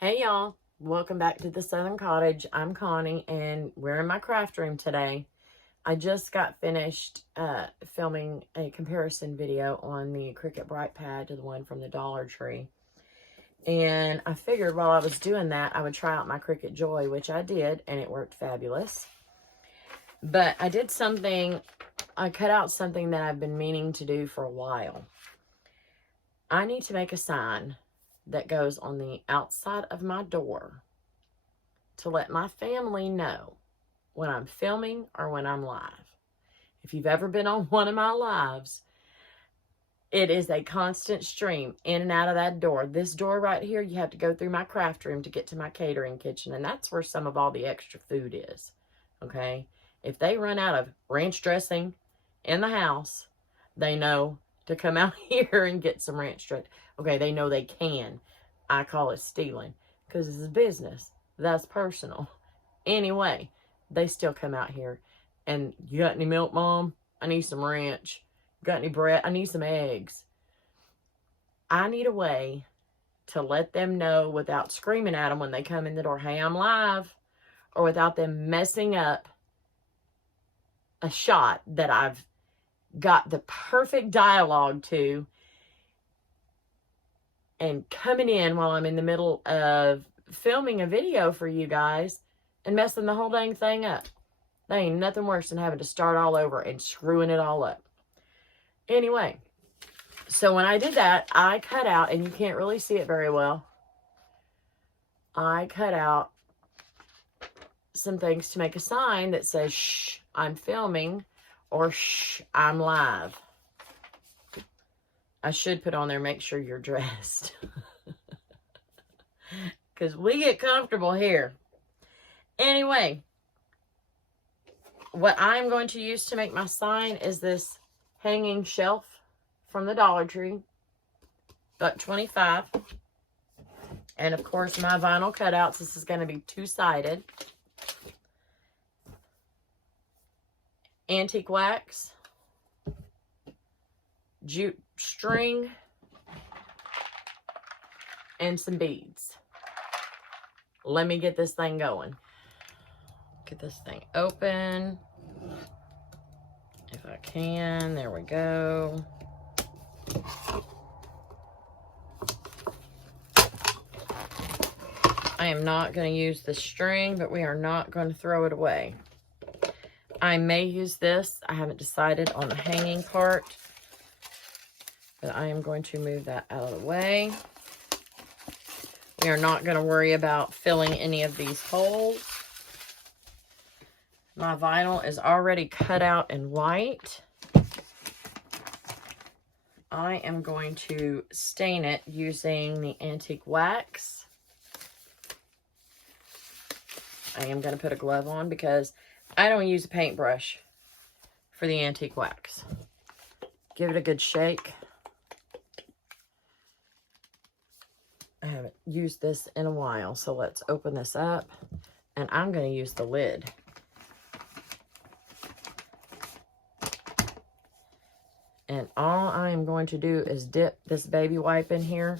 Hey y'all, welcome back to the Southern Cottage. I'm Connie and we're in my craft room today. I just got finished filming a comparison video on the Cricut Brightpad to the one from the Dollar Tree. And I figured while I was doing that, I would try out my Cricut Joy, which I did, and it worked fabulous. But I did something, I cut out something that I've been meaning to do for a while. I need to make a sign that goes on the outside of my door to let my family know when I'm filming or when I'm live. If you've ever been on one of my lives, it is a constant stream in and out of that door. This door right here, you have to go through my craft room to get to my catering kitchen, and that's where some of all the extra food is, okay? If they run out of ranch dressing in the house, they know to come out here and get some ranch dressing. Okay, they know they can. I call it stealing because it's a business. That's personal. Anyway, they still come out here and, you got any milk, Mom? I need some ranch. Got any bread? I need some eggs. I need a way to let them know without screaming at them when they come in the door, hey, I'm live, or without them messing up a shot that I've got the perfect dialogue to, and coming in while I'm in the middle of filming a video for you guys and messing the whole dang thing up. There ain't nothing worse than having to start all over and screwing it all up. Anyway, so when I did that, I cut out, and you can't really see it very well, I cut out some things to make a sign that says, shh, I'm filming, or shh, I'm live. I should put on there, make sure you're dressed. Because we get comfortable here. Anyway, what I'm going to use to make my sign is this hanging shelf from the Dollar Tree. $1.25. And of course, my vinyl cutouts. This is going to be two-sided. Antique wax. Jute string, and some beads. Let me get this thing going. Get this thing open if I can. There we go. I am not going to use the string, but we are not going to throw it away. I may use this. I haven't decided on the hanging part, but I am going to move that out of the way. We are not going to worry about filling any of these holes. My vinyl is already cut out in white. I am going to stain it using the antique wax. I am going to put a glove on because I don't use a paintbrush for the antique wax. Give it a good shake. I haven't used this in a while, so let's open this up, and I'm going to use the lid. And all I am going to do is dip this baby wipe in here,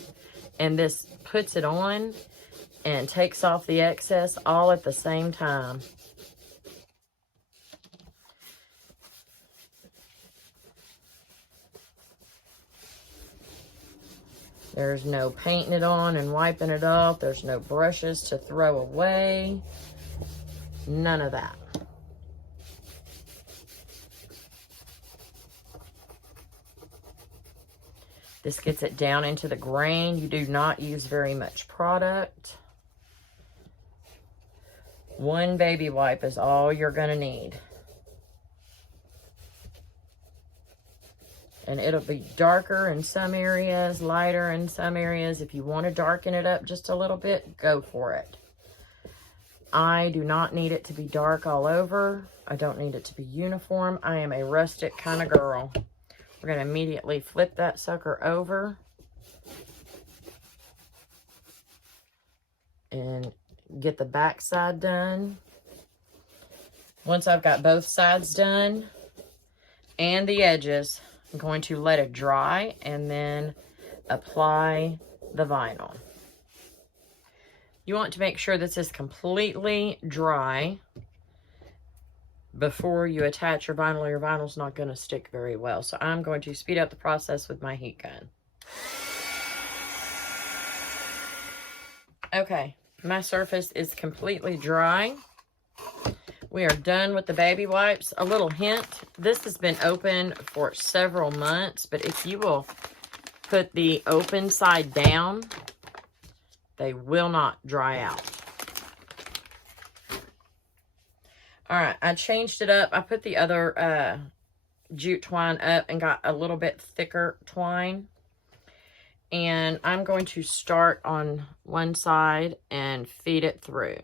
and this puts it on and takes off the excess all at the same time. There's no painting it on and wiping it off. There's no brushes to throw away. None of that. This gets it down into the grain. You do not use very much product. One baby wipe is all you're going to need. And it'll be darker in some areas, lighter in some areas. If you want to darken it up just a little bit, go for it. I do not need it to be dark all over. I don't need it to be uniform. I am a rustic kind of girl. We're going to immediately flip that sucker over. And get the back side done. Once I've got both sides done and the edges, I'm going to let it dry and then apply the vinyl. You want to make sure this is completely dry before you attach your vinyl, or your vinyl's not going to stick very well. So I'm going to speed up the process with my heat gun. Okay, my surface is completely dry. We are done with the baby wipes. A little hint, this has been open for several months, but if you will put the open side down, they will not dry out. All right, I changed it up. I put the other jute twine up and got a little bit thicker twine. And I'm going to start on one side and feed it through.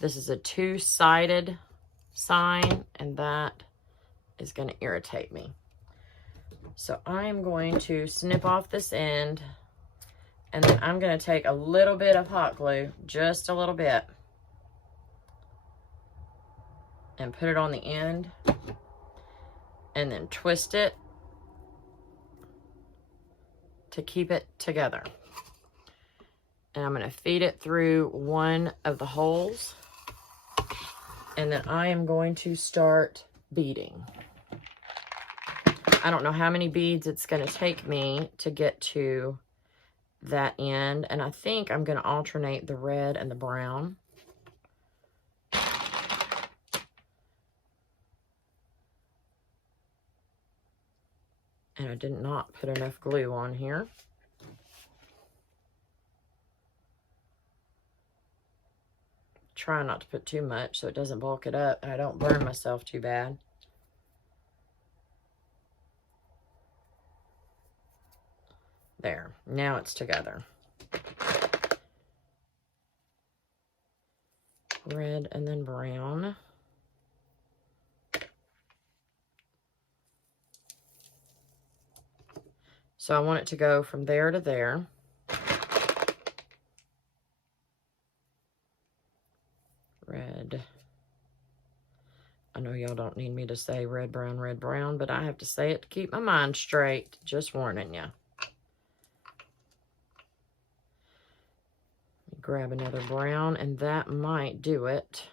This is a two-sided sign, and that is going to irritate me. So I'm going to snip off this end, and then I'm going to take a little bit of hot glue, just a little bit, and put it on the end, and then twist it to keep it together. And I'm going to feed it through one of the holes, and then I am going to start beading. I don't know how many beads it's going to take me to get to that end, and I think I'm going to alternate the red and the brown. And I did not put enough glue on here. Try not to put too much so it doesn't bulk it up and I don't burn myself too bad. There, now it's together. Red and then brown. So I want it to go from there to there. Red. I know y'all don't need me to say red, brown, but I have to say it to keep my mind straight. Just warning you. Grab another brown, and that might do it.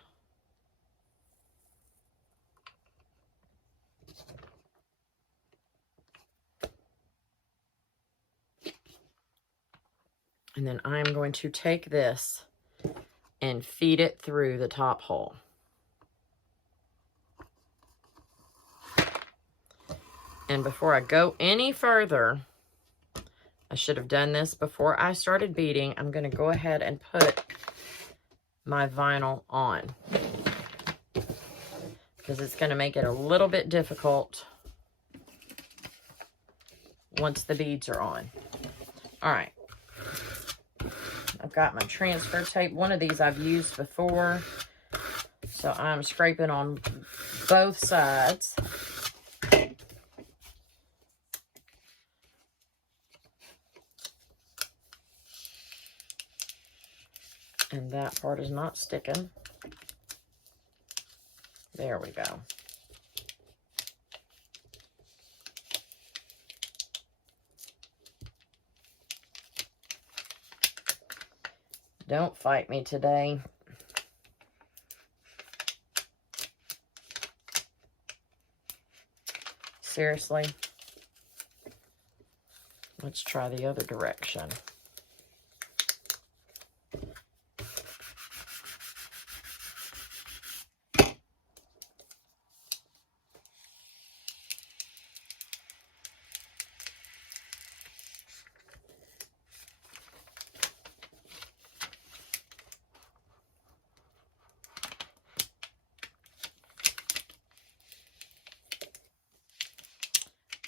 And then I'm going to take this and feed it through the top hole. And before I go any further, I should have done this before I started beading. I'm going to go ahead and put my vinyl on, because it's going to make it a little bit difficult once the beads are on. All right. I've got my transfer tape. One of these I've used before, so I'm scraping on both sides. And that part is not sticking. There we go. Don't fight me today. Seriously. Let's try the other direction.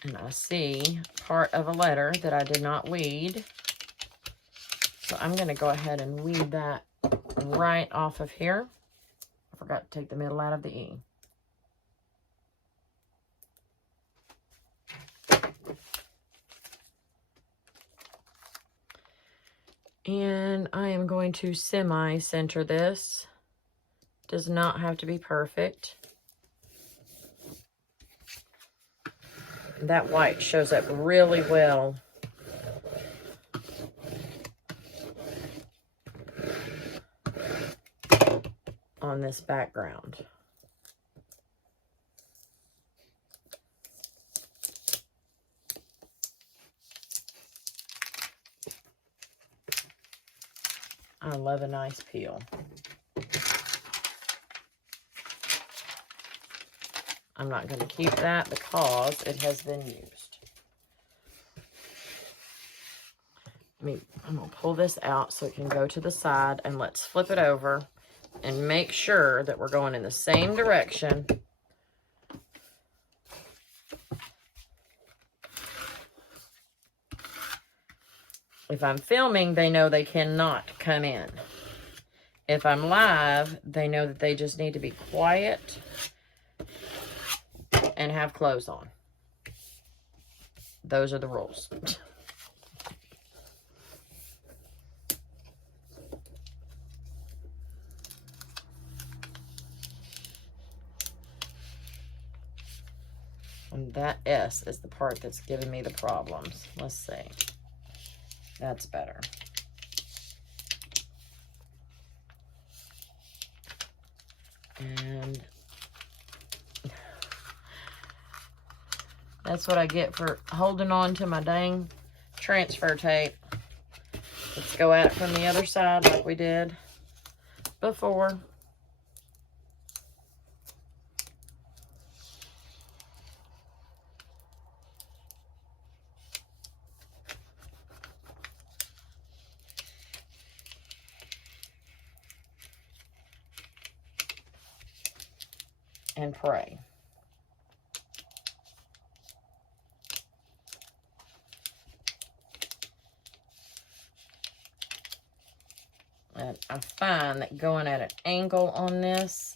And I see part of a letter that I did not weed. So I'm going to go ahead and weed that right off of here. I forgot to take the middle out of the E. And I am going to semi-center this. Does not have to be perfect. That white shows up really well on this background. I love a nice peel. I'm not going to keep that because it has been used. I'm going to pull this out so it can go to the side, and let's flip it over and make sure that we're going in the same direction. If I'm filming, they know they cannot come in. If I'm live, they know that they just need to be quiet and have clothes on. Those are the rules. And that S is the part that's giving me the problems. Let's see. That's better. And that's what I get for holding on to my dang transfer tape. Let's go at it from the other side like we did before. And pray. And I find that going at an angle on this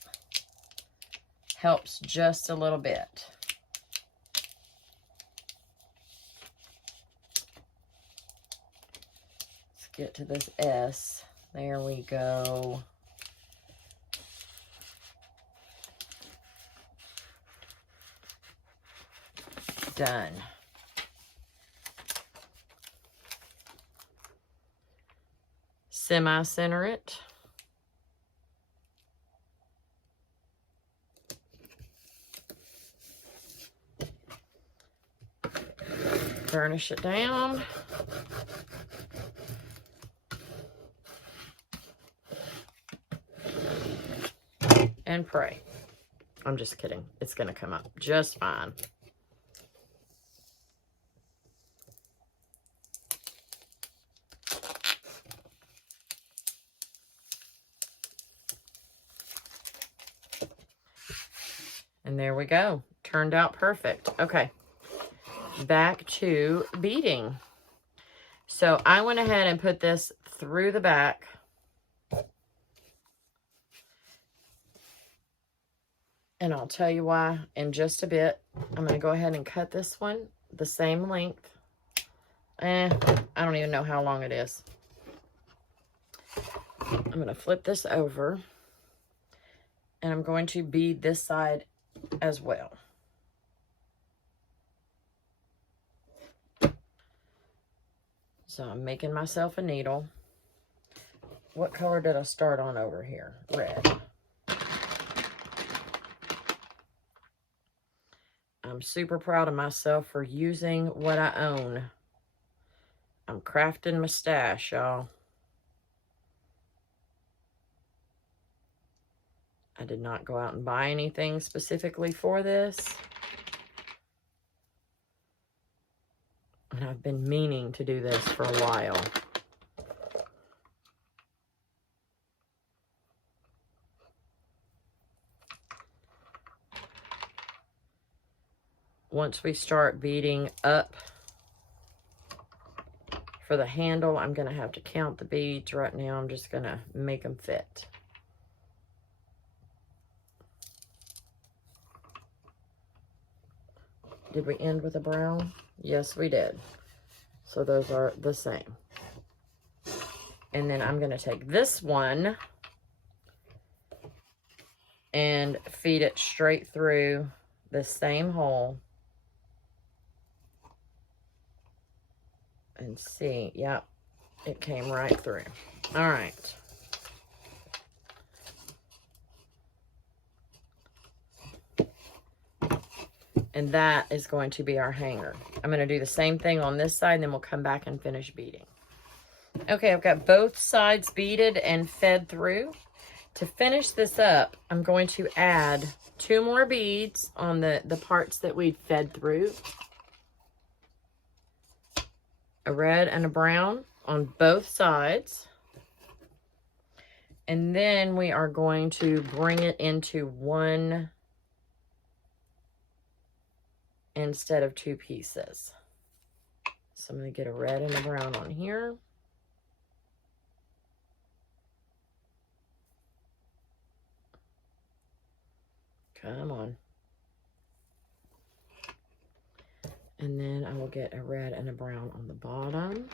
helps just a little bit. Let's get to this S. There we go. Done. Semi-center it. Burnish it down. And pray. I'm just kidding. It's going to come up just fine. And there we go. Turned out perfect. Okay. Back to beading. So I went ahead and put this through the back. And I'll tell you why in just a bit. I'm going to go ahead and cut this one the same length. I don't even know how long it is. I'm going to flip this over. And I'm going to bead this side as well. So I'm making myself a needle. What color did I start on over here? Red. I'm super proud of myself for using what I own. I'm crafting my stash, y'all. I did not go out and buy anything specifically for this. And I've been meaning to do this for a while. Once we start beading up for the handle, I'm going to have to count the beads. Right now, I'm just going to make them fit. Did we end with a brown? Yes, we did. So those are the same. And then I'm going to take this one and feed it straight through the same hole. And see, yep, it came right through. All right. And that is going to be our hanger. I'm going to do the same thing on this side, and then we'll come back and finish beading. Okay, I've got both sides beaded and fed through. To finish this up, I'm going to add 2 more beads on the parts that we fed through. A red and a brown on both sides. And then we are going to bring it into one instead of 2 pieces. So I'm going to get a red and a brown on here. Come on. And then I will get a red and a brown on the bottom.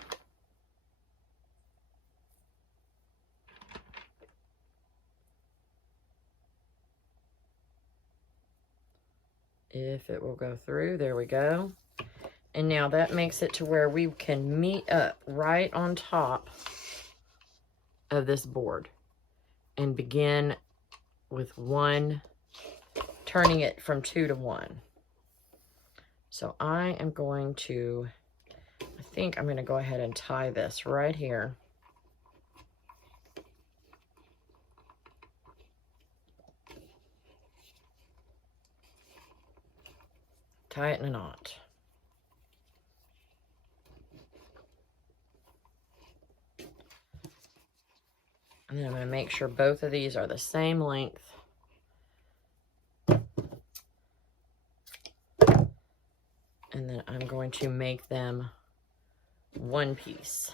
If it will go through, there we go. And now that makes it to where we can meet up right on top of this board and begin with one, turning it from 2 to 1. So I am going to, I think I'm going to go ahead and tie this right here. Tie it in a knot. And then I'm going to make sure both of these are the same length. And then I'm going to make them one piece.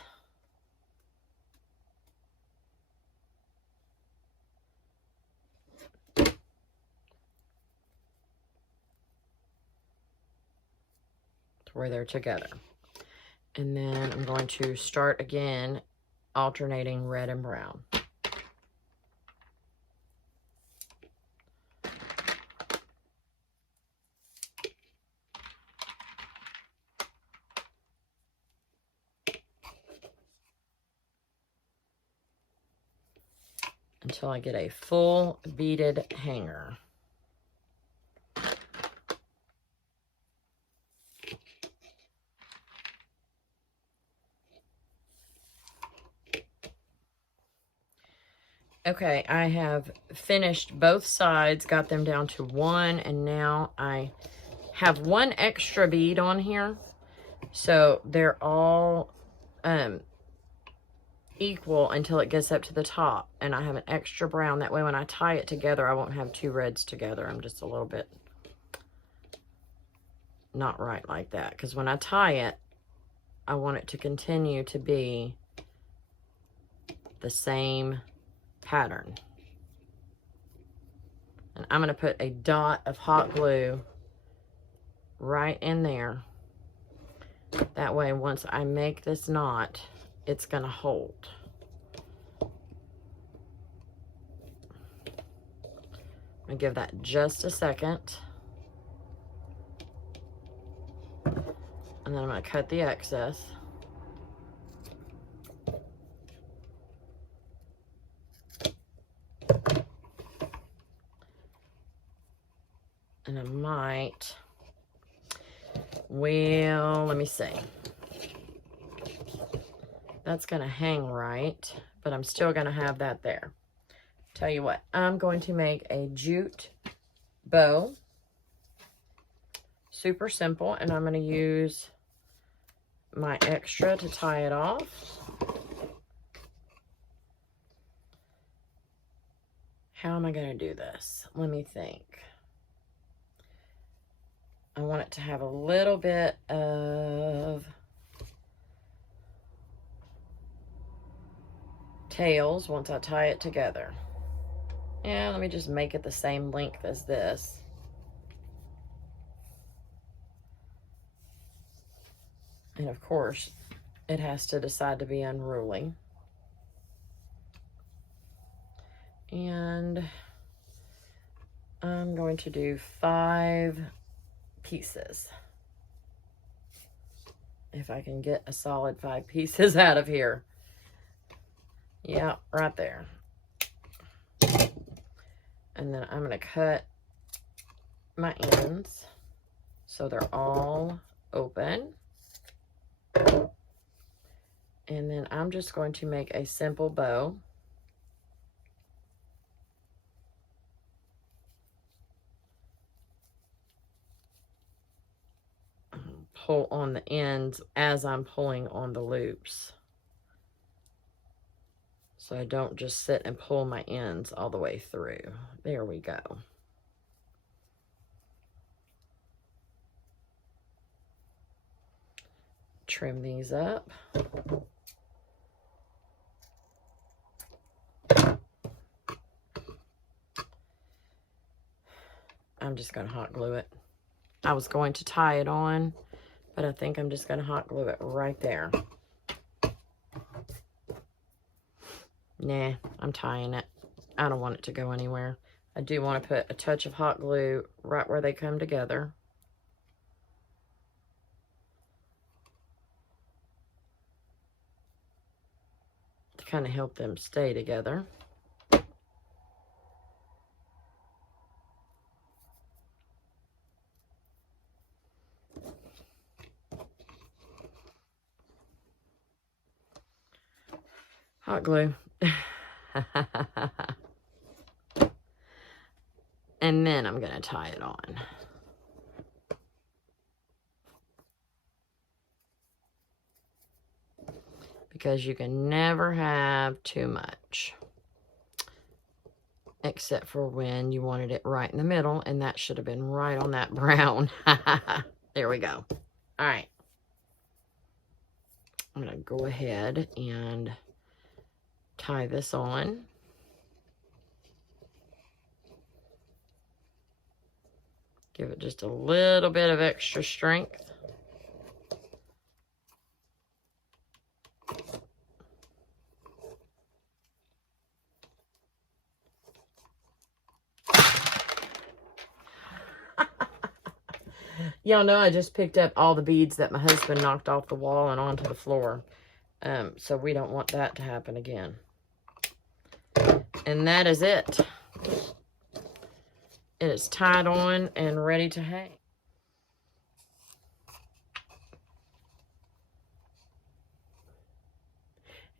To where they're together. And then I'm going to start again, alternating red and brown. Until I get a full beaded hanger. Okay, I have finished both sides, got them down to 1, and now I have 1 extra bead on here. So they're all equal until it gets up to the top, and I have an extra brown. That way when I tie it together, I won't have 2 reds together. I'm just a little bit not right like that, because when I tie it, I want it to continue to be the same pattern. And I'm going to put a dot of hot glue right in there. That way once I make this knot, it's going to hold. I'm going to give that just a second. And then I'm going to cut the excess. And I might, well, let me see. That's going to hang right, but I'm still going to have that there. Tell you what, I'm going to make a jute bow. Super simple, and I'm going to use my extra to tie it off. How am I going to do this? Let me think. I want it to have a little bit of tails once I tie it together. Yeah, let me just make it the same length as this. And of course, it has to decide to be unruly. And I'm going to do 5 pieces. If I can get a solid 5 pieces out of here. Yeah, right there. And then I'm going to cut my ends. So they're all open. And then I'm just going to make a simple bow. Pull on the ends as I'm pulling on the loops. So I don't just sit and pull my ends all the way through. There we go. Trim these up. I'm just going to hot glue it. I was going to tie it on, but I think I'm just going to hot glue it right there. Nah, I'm tying it. I don't want it to go anywhere. I do want to put a touch of hot glue right where they come together. To kind of help them stay together. Hot glue. And then I'm going to tie it on. Because you can never have too much. Except for when you wanted it right in the middle, and that should have been right on that brown. There we go. All right. I'm going to go ahead and tie this on. Give it just a little bit of extra strength. Y'all know I just picked up all the beads that my husband knocked off the wall and onto the floor. So we don't want that to happen again. And that is it. It is tied on and ready to hang.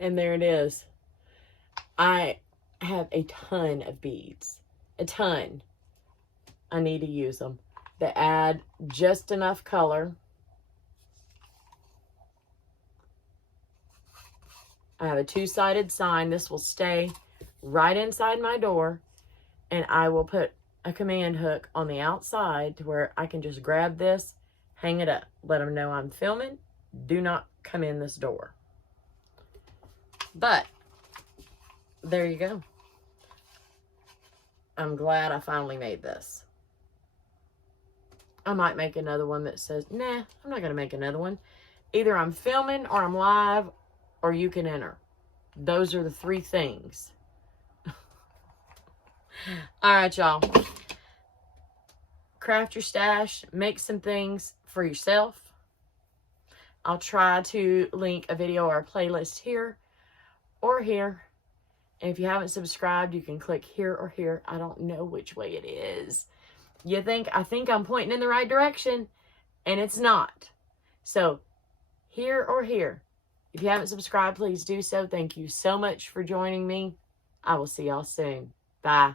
And there it is. I have a ton of beads. A ton. I need to use them. They add just enough color. I have a two-sided sign. This will stay right inside my door. And I will put a command hook on the outside to where I can just grab this, hang it up, let them know I'm filming. Do not come in this door. But there you go. I'm glad I finally made this. I might make another one that says, nah, I'm not going to make another one. Either I'm filming or I'm live or you can enter. Those are the three things. All right, y'all. Craft your stash. Make some things for yourself. I'll try to link a video or a playlist here or here. And if you haven't subscribed, you can click here or here. I don't know which way it is. I think I'm pointing in the right direction, and it's not. So, here or here. If you haven't subscribed, please do so. Thank you so much for joining me. I will see y'all soon. Bye.